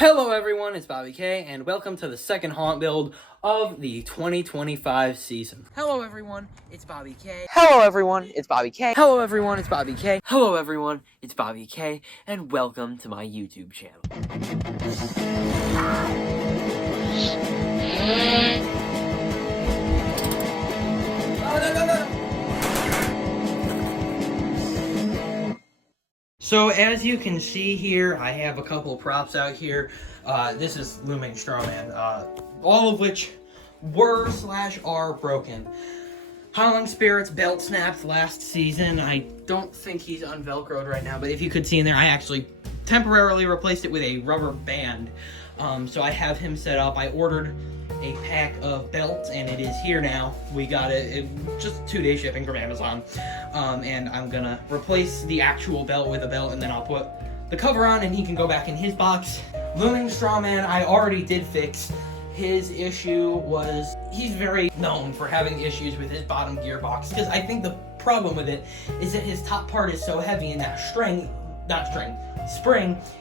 Hello everyone, it's Bobby K, and welcome to the second haunt build of the 2025 season. Hello everyone, it's Bobby K. Hello everyone, it's Bobby K. Hello everyone, it's Bobby K. Hello everyone, it's Bobby K, and welcome to my YouTube channel. So as you can see here, I have a couple props out here. This is Looming Strawman, all of which were/are broken. Howling Spirit's belt snapped last season. I don't think he's unvelcroed right now, but if you could see in there, I actually temporarily replaced it with a rubber band. So I have him set up. I ordered a pack of belts and it is here now. We got it just 2-day shipping from Amazon. And I'm gonna replace the actual belt with a belt, and then I'll put the cover on and he can go back in his box. Looming Strawman, I already did fix. His issue was, he's very known for having issues with his bottom gearbox, because I think the problem with it is that his top part is so heavy and that spring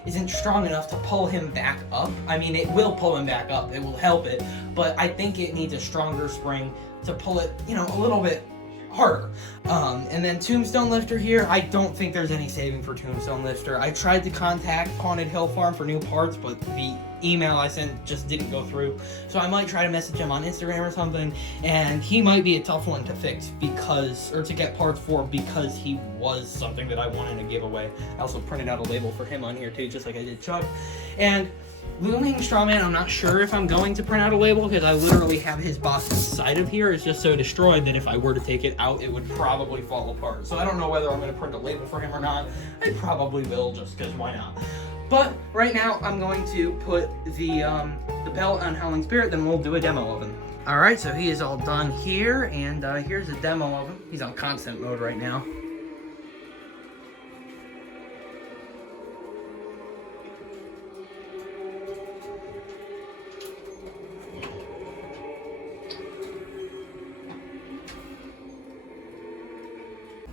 isn't strong enough to pull him back up. I mean, it will pull him back up, it will help it, but I think it needs a stronger spring to pull it, a little bit harder. And then Tombstone Lifter here, I don't think there's any saving for Tombstone Lifter. I tried to contact Haunted Hill Farm for new parts, but the email I sent just didn't go through. So I might try to message him on Instagram or something, and he might be a tough one to fix to get parts for, because he was something that I wanted to give away. I also printed out a label for him on here too, just like I did Chuck. And Looming Strawman, I'm not sure if I'm going to print out a label, because I literally have his box inside of here. It's just so destroyed that if I were to take it out, it would probably fall apart. So I don't know whether I'm going to print a label for him or not. I probably will, just because why not? But right now, I'm going to put the belt on Howling Spirit, then we'll do a demo of him. Alright, so he is all done here, and here's a demo of him. He's on constant mode right now.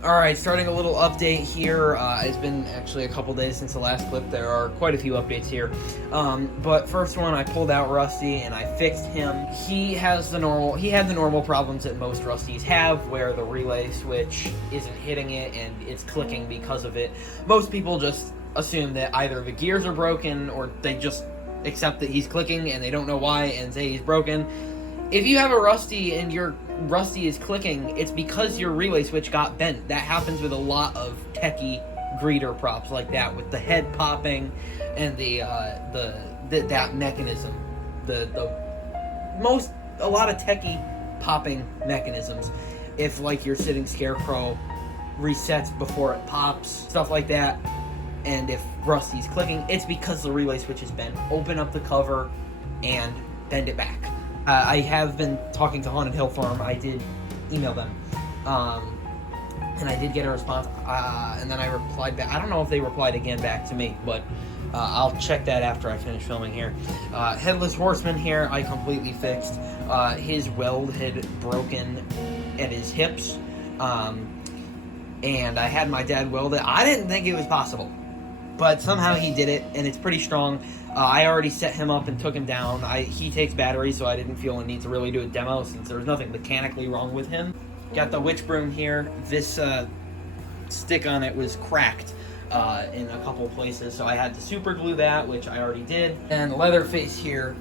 Alright, starting a little update here. It's been actually a couple days since the last clip. There are quite a few updates here. But first one, I pulled out Rusty and I fixed him. He had the normal problems that most Rusties have, where the relay switch isn't hitting it and it's clicking because of it. Most people just assume that either the gears are broken or they just accept that he's clicking and they don't know why and say he's broken. If you have a Rusty and your Rusty is clicking, it's because your relay switch got bent. That happens with a lot of techie greeter props like that, with the head popping and that mechanism. A lot of techie popping mechanisms. If like your sitting Scarecrow resets before it pops, stuff like that. And if Rusty's clicking, it's because the relay switch is bent. Open up the cover and bend it back. I have been talking to Haunted Hill Farm. I did email them, and I did get a response, and then I replied back. I don't know if they replied again back to me, but I'll check that after I finish filming here. Headless Horseman here, I completely fixed. His weld had broken at his hips, and I had my dad weld it. I didn't think it was possible, but somehow he did it, and it's pretty strong. I already set him up and took him down. He takes batteries, so I didn't feel a need to really do a demo since there was nothing mechanically wrong with him. Got the Witch Broom here. This stick on it was cracked in a couple places, so I had to super glue that, which I already did. And Leatherface here,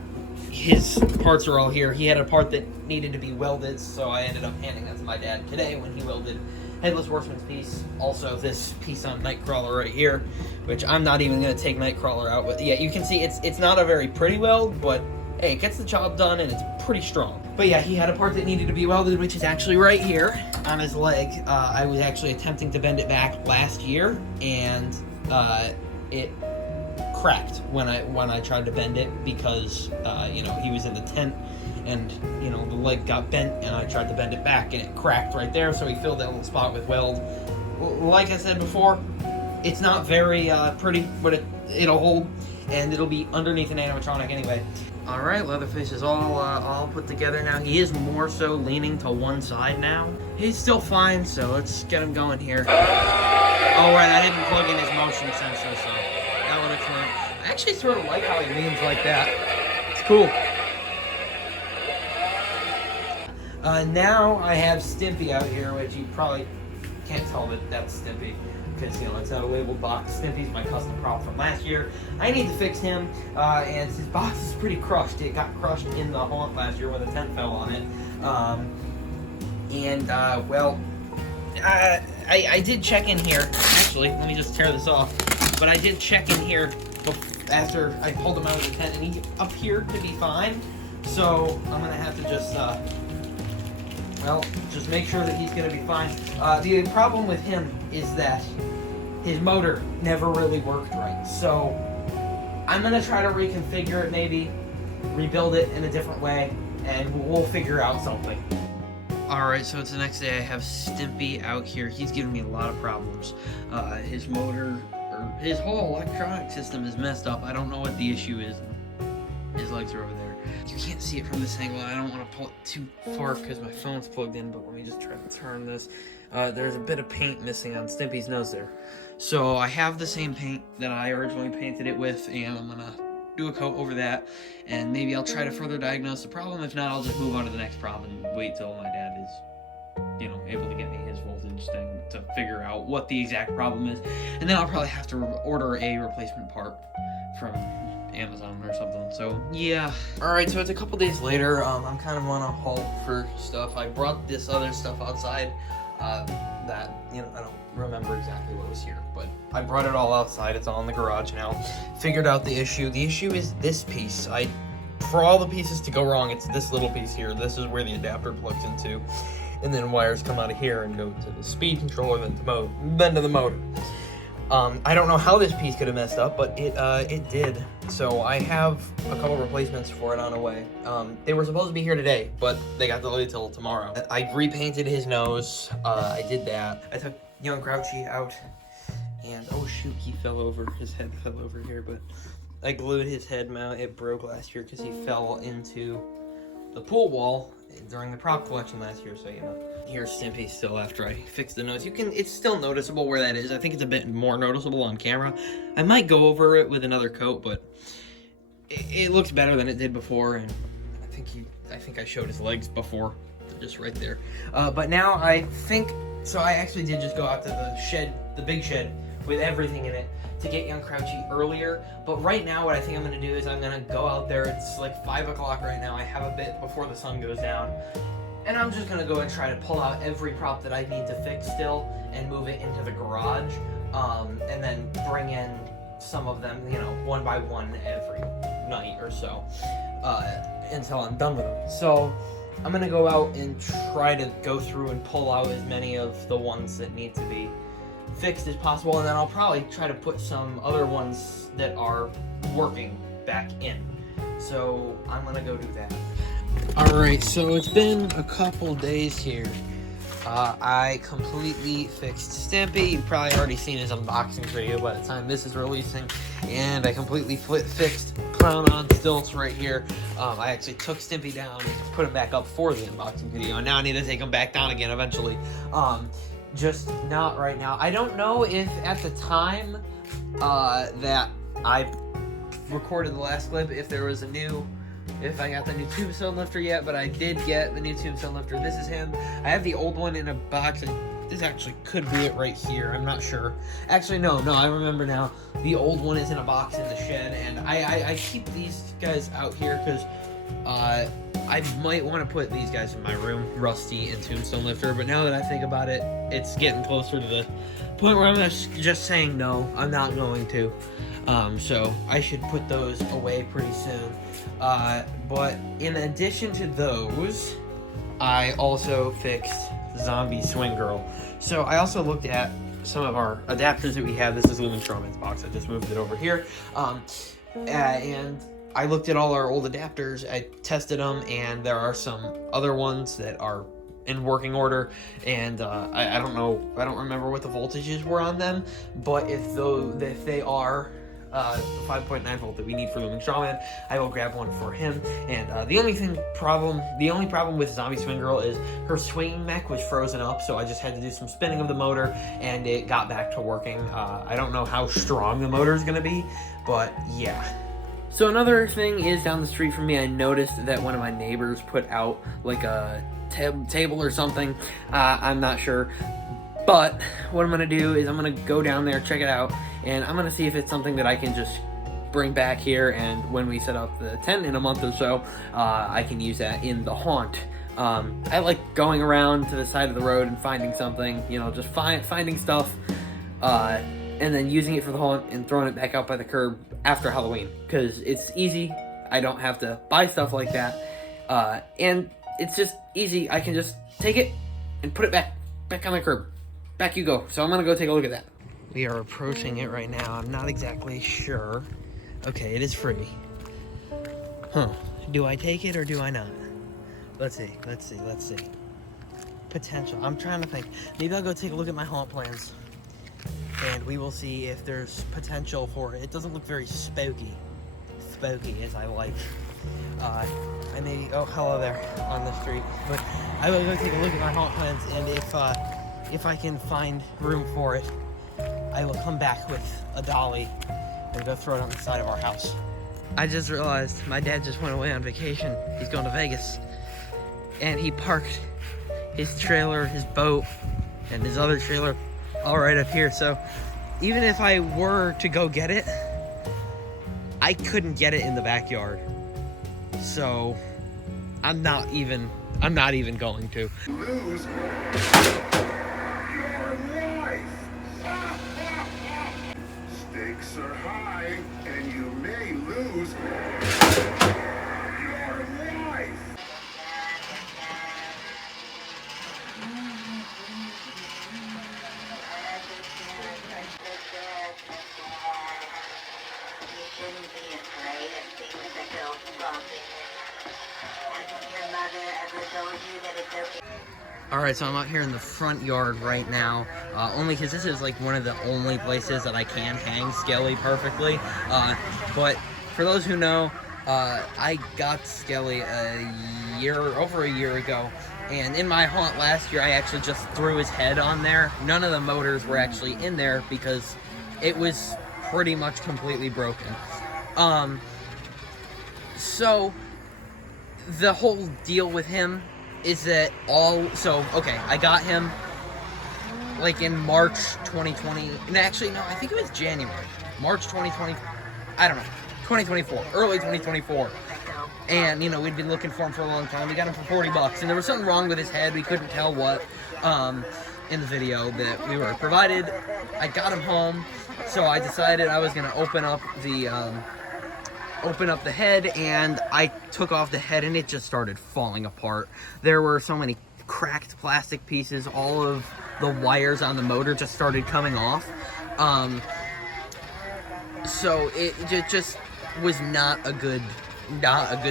his parts are all here. He had a part that needed to be welded, so I ended up handing that to my dad today when he welded Headless Horseman's piece. Also this piece on Nightcrawler right here, which I'm not even going to take Nightcrawler out with. Yeah, you can see it's not a very pretty weld, but hey, it gets the job done and it's pretty strong. But yeah, he had a part that needed to be welded, which is actually right here on his leg. I was actually attempting to bend it back last year, and it cracked when I tried to bend it, because he was in the tent, and the leg got bent, and I tried to bend it back and it cracked right there, so he filled that little spot with weld. Like I said before, it's not very pretty, but it'll hold, and it'll be underneath an animatronic anyway. Alright, Leatherface is all put together now. He is more so leaning to one side now. He's still fine, so let's get him going here. Oh right, I didn't plug in his motion sensor, so that would explain. I actually sort of like how he leans like that. It's cool. Now I have Stimpy out here, which you probably can't tell that that's Stimpy because, you know, it's not a labeled box. Stimpy's my custom prop from last year. I need to fix him, and his box is pretty crushed. It got crushed in the haunt last year when the tent fell on it. Well, I did check in here. Actually, let me just tear this off. But I did check in here after I pulled him out of the tent, and he appeared to be fine. So I'm gonna have to just make sure that he's gonna be fine. The problem with him is that his motor never really worked right. So I'm gonna try to reconfigure it, maybe rebuild it in a different way, and we'll figure out something. Alright, so it's the next day. I have Stimpy out here. He's giving me a lot of problems. His motor, or his whole electronic system is messed up. I don't know what the issue is. His legs are over there. You can't see it from this angle. I don't want to pull it too far because my phone's plugged in, but let me just try to turn this. There's a bit of paint missing on Stimpy's nose there. So I have the same paint that I originally painted it with, and I'm going to do a coat over that, and maybe I'll try to further diagnose the problem. If not, I'll just move on to the next problem and wait till my dad is, you know, able to get me his voltage thing to figure out what the exact problem is. And then I'll probably have to order a replacement part from Amazon or something. So yeah. Alright, so it's a couple days later. I'm kind of on a halt for stuff. I brought this other stuff outside that, you know, I don't remember exactly what was here, but I brought it all outside. It's all in the garage now. Figured out the issue. The issue is this piece. For all the pieces to go wrong, it's this little piece here. This is where the adapter plugs into, and then wires come out of here and go to the speed controller, then to the motor. I don't know how this piece could have messed up, but it did. So I have a couple replacements for it on the way. They were supposed to be here today, but they got delayed till tomorrow. I repainted his nose. I did that. I took young Grouchy out, and oh shoot, he fell over. His head fell over here, but I glued his head mount. It broke last year because he fell into the pool wall during the prop collection last year, so you know. Here's Stimpy still after I fixed the nose. It's still noticeable where that is. I think it's a bit more noticeable on camera. I might go over it with another coat, but it looks better than it did before, and I think I showed his legs before. They're just right there. But now I actually did just go out to the shed, the big shed, with everything in it to get young Crouchy earlier. But right now what I think I'm going to do is I'm going to go out there. It's like 5 o'clock right now. I have a bit before the sun goes down. And I'm just going to go and try to pull out every prop that I need to fix still and move it into the garage. And then bring in some of them, you know, one by one every night or so until I'm done with them. So I'm going to go out and try to go through and pull out as many of the ones that need to be fixed as possible. And then I'll probably try to put some other ones that are working back in. So I'm going to go do that. Alright, so it's been a couple days here. I completely fixed Stimpy. You've probably already seen his unboxing video by the time this is releasing. And I completely fixed Clown on Stilts right here. I actually took Stimpy down and put him back up for the unboxing video. And now I need to take him back down again eventually. Just not right now. I don't know if at the time that I recorded the last clip, if I got the new tombstone lifter yet, but I did get the new tombstone lifter. This is him. I have the old one in a box. This actually could be it right here. I'm not sure. Actually, no, I remember now. The old one is in a box in the shed, and I keep these guys out here because I might want to put these guys in my room, Rusty and Tombstone Lifter, but now that I think about it, it's getting closer to the point where I'm just saying no, I'm not going to. So I should put those away pretty soon. But in addition to those, I also fixed Zombie Swing Girl. So I also looked at some of our adapters that we have. This is Lumen Strowman's box. I just moved it over here. And I looked at all our old adapters. I tested them, and there are some other ones that are in working order, and I don't know. I don't remember what the voltages were on them, but if they are the 5.9 volt that we need for Looming Strawman, I will grab one for him. And the only problem with Zombie Swing Girl is her swinging mech was frozen up, so I just had to do some spinning of the motor, and it got back to working. I don't know how strong the motor is going to be, but yeah. So another thing is, down the street from me, I noticed that one of my neighbors put out like a table or something. I'm not sure. But what I'm going to do is I'm going to go down there, check it out, and I'm going to see if it's something that I can just bring back here, and when we set up the tent in a month or so, I can use that in the haunt. I like going around to the side of the road and finding something, you know, just finding stuff, and then using it for the haunt and throwing it back out by the curb after Halloween, because it's easy. I don't have to buy stuff like that, and it's just easy. I can just take it and put it back on the curb. Back you go. So I'm gonna go take a look at that. We are approaching it right now. I'm not exactly sure. Okay, it is free. Huh. Do I take it or do I not? Let's see. Potential. I'm trying to think. Maybe I'll go take a look at my haunt plans, and we will see if there's potential for it. It doesn't look very spooky as I like. I may, oh, hello there on the street, but I will go take a look at my haunt plans, and if I can find room for it, I will come back with a dolly and go throw it on the side of our house. I just realized my dad just went away on vacation. He's going to Vegas, and he parked his trailer, his boat, and his other trailer all right up here. So even if I were to go get it, I couldn't get it in the backyard. So I'm not even going to. Lose your life. Stakes are high, and you may lose your life. Shouldn't be afraid of things that go wrong. Hasn't your mother ever told you that it's okay? Alright, so I'm out here in the front yard right now, only because this is like one of the only places that I can hang Skelly perfectly. But for those who know, I got Skelly over a year ago, and in my haunt last year I actually just threw his head on there. None of the motors were actually in there because it was pretty much completely broken. So the whole deal with him is that I got him like in March 2020, and actually no, I think it was January, March 2020, I don't know, 2024, early 2024, and you know, we'd been looking for him for a long time. We got him for $40, and there was something wrong with his head. We couldn't tell what, in the video that we were provided. I got him home, so I decided I was gonna open up the head, and I took off the head, and it just started falling apart. There were so many cracked plastic pieces. All of the wires on the motor just started coming off. So it just was not a good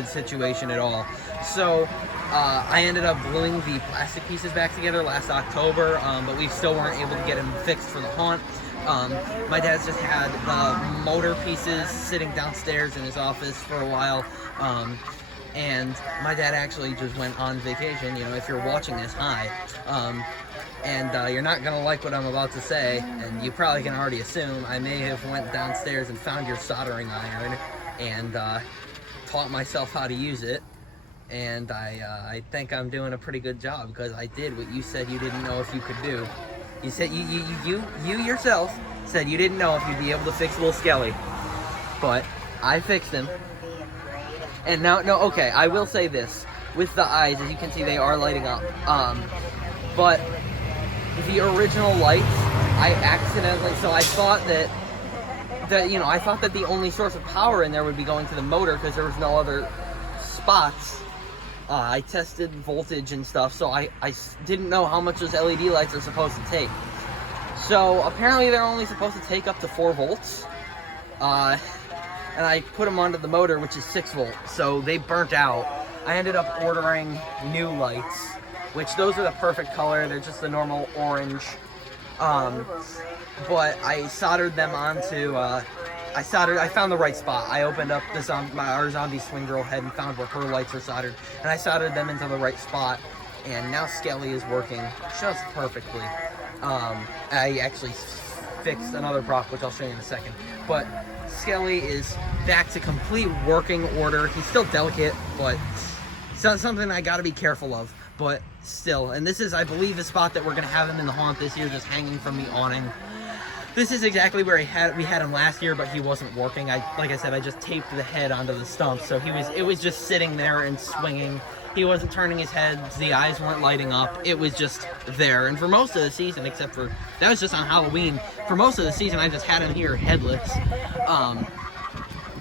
situation at all. So I ended up gluing the plastic pieces back together last October, but we still weren't able to get them fixed for the haunt. My dad's just had the motor pieces sitting downstairs in his office for a while, and my dad actually just went on vacation. You know, if you're watching this, hi. And you're not gonna like what I'm about to say, and you probably can already assume I may have went downstairs and found your soldering iron and taught myself how to use it. And I think I'm doing a pretty good job, because I did what you said you didn't know if you could do. You said you yourself said you didn't know if you'd be able to fix little Skelly, but I fixed him. And now, no, okay, I will say this: with the eyes, as you can see, they are lighting up. But the original lights, I accidentally, so I thought that I thought that the only source of power in there would be going to the motor, because there was no other spots. I tested voltage and stuff, so I didn't know how much those LED lights are supposed to take. So apparently they're only supposed to take up to 4 volts. And I put them onto the motor, which is 6 volts, so they burnt out. I ended up ordering new lights, which those are the perfect color. They're just the normal orange. But I soldered them onto I found the right spot. I opened up our zombie swing girl head and found where her lights are soldered, and I soldered them into the right spot. And now Skelly is working just perfectly. I actually fixed another prop, which I'll show you in a second. But Skelly is back to complete working order. He's still delicate, but it's something I got to be careful of. But still, and this is, I believe, the spot that we're gonna have him in the haunt this year, just hanging from the awning. This is exactly where we had him last year, but he wasn't working. Like I said, I just taped the head onto the stump, so it was just sitting there and swinging. He wasn't turning his head, the eyes weren't lighting up. It was just there. And for most of the season, except for, that was just on Halloween, for most of the season I just had him here headless.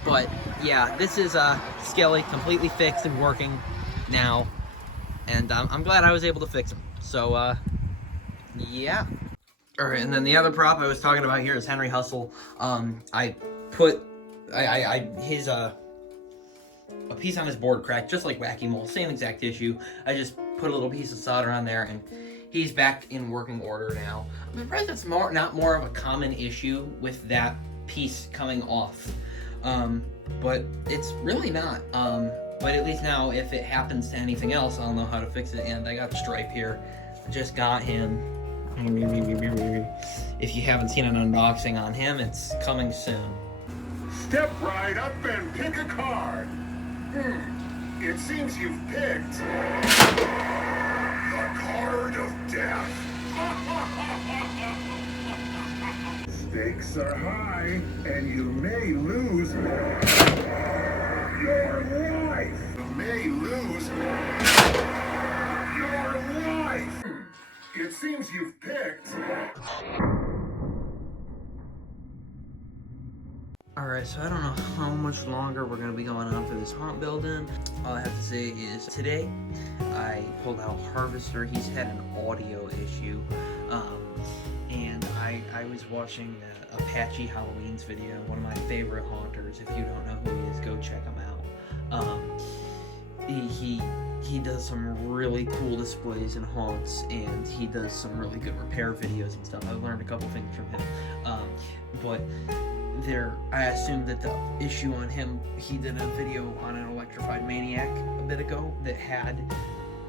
But yeah, this is Skelly completely fixed and working now. And I'm glad I was able to fix him. So, yeah. All right, and then the other prop I was talking about here is Henry Hustle. I put a piece on his board cracked, just like Wacky Mole, same exact issue. I just put a little piece of solder on there, and he's back in working order now. I'm surprised that's not more of a common issue with that piece coming off, but it's really not. But at least now, if it happens to anything else, I'll know how to fix it. And I got Stripe here. I just got him. If you haven't seen an unboxing on him, it's coming soon. Step right up and pick a card. It seems you've picked the card of death. Stakes are high, and you may lose your life. You may lose your life. It seems you've picked. Alright, so I don't know how much longer we're going to be going on for this haunt building. All I have to say is today I pulled out Harvester. He's had an audio issue. And I was watching Apache Halloween's video, one of my favorite haunters. If you don't know who he is, go check him out. He does some really cool displays and haunts, and he does some really good repair videos and stuff. I've learned a couple things from him. But I assumed that the issue on him, he did a video on an Electrified Maniac a bit ago that had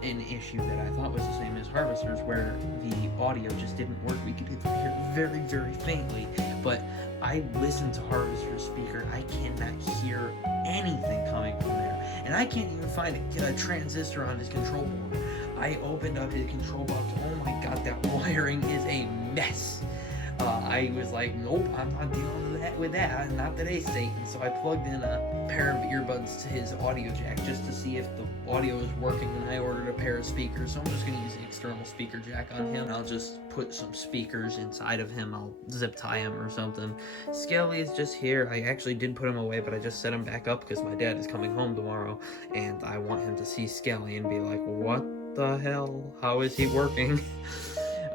an issue that I thought was the same as Harvester's, where the audio just didn't work. We could hear very, very faintly, but I listened to Harvester's speaker. I cannot hear anything coming from there, and I can't even find a transistor on his control board. I opened up his control box. Oh my god, that wiring is a mess. I was like, nope, I'm not dealing with that, not today, Satan. So I plugged in a pair of earbuds to his audio jack just to see if the audio is working, and I ordered a pair of speakers. So I'm just going to use the external speaker jack on him. I'll just put some speakers inside of him. I'll zip tie him or something. Skelly is just here. I actually did put him away, but I just set him back up because my dad is coming home tomorrow, and I want him to see Skelly and be like, what the hell? How is he working?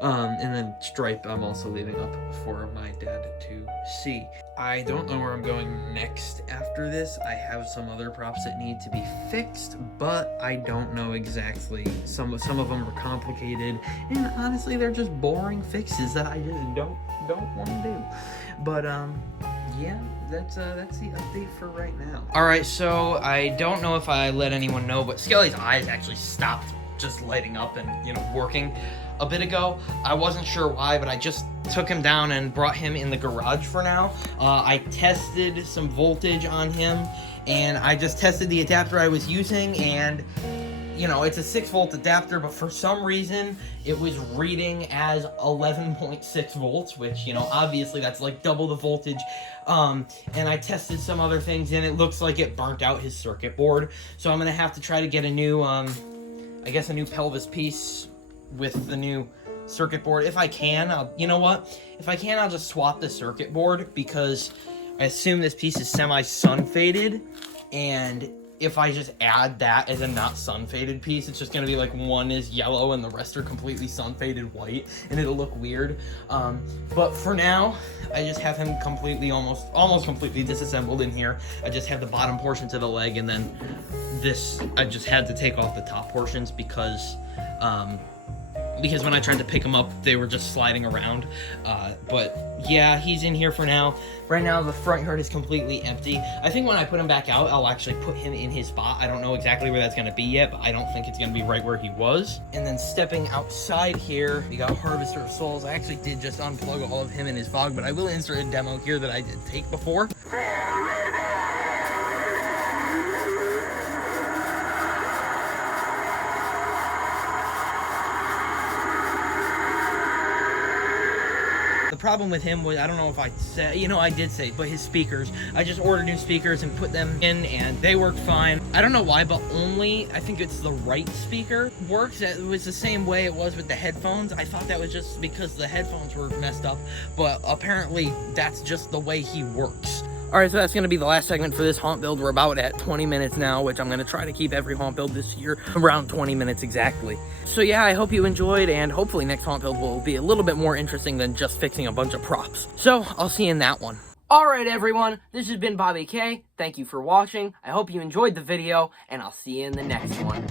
And then Stripe I'm also leaving up for my dad to see. I don't know where I'm going next after this. I have some other props that need to be fixed, but I don't know exactly. Some of them are complicated, and honestly they're just boring fixes that I just don't want to do. But yeah, that's the update for right now. Alright, so I don't know if I let anyone know, but Skelly's eyes actually stopped just lighting up and, you know, working a bit ago. I wasn't sure why, but I just took him down and brought him in the garage for now. I tested some voltage on him, and I just tested the adapter I was using, and you know, it's a 6-volt adapter, but for some reason it was reading as 11.6 volts, which, you know, obviously that's like double the voltage. And I tested some other things, and it looks like it burnt out his circuit board. So I'm gonna have to try to get a new, I guess a new pelvis piece with the new circuit board. If I can, you know what? If I can, I'll just swap the circuit board, because I assume this piece is semi-sun faded, and if I just add that as a not sun faded piece, it's just gonna be like one is yellow and the rest are completely sun faded white, and it'll look weird. But for now, I just have him completely, almost completely disassembled in here. I just have the bottom portion to the leg, and then this, I just had to take off the top portions because, because when I tried to pick them up, they were just sliding around. But yeah, he's in here for now. Right now, the front yard is completely empty. I think when I put him back out, I'll actually put him in his spot. I don't know exactly where that's going to be yet, but I don't think it's going to be right where he was. And then stepping outside here, we got Harvester of Souls. I actually did just unplug all of him in his fog, but I will insert a demo here that I did take before. The problem with him was, I don't know if I said, you know, I did say, but his speakers, I just ordered new speakers and put them in and they work fine. I don't know why, but only, I think it's the right speaker works. It was the same way it was with the headphones. I thought that was just because the headphones were messed up, but apparently that's just the way he works. Alright, so that's going to be the last segment for this haunt build. We're about at 20 minutes now, which I'm going to try to keep every haunt build this year around 20 minutes exactly. So yeah, I hope you enjoyed, and hopefully next haunt build will be a little bit more interesting than just fixing a bunch of props. So, I'll see you in that one. Alright everyone, this has been Bobby K. Thank you for watching. I hope you enjoyed the video, and I'll see you in the next one.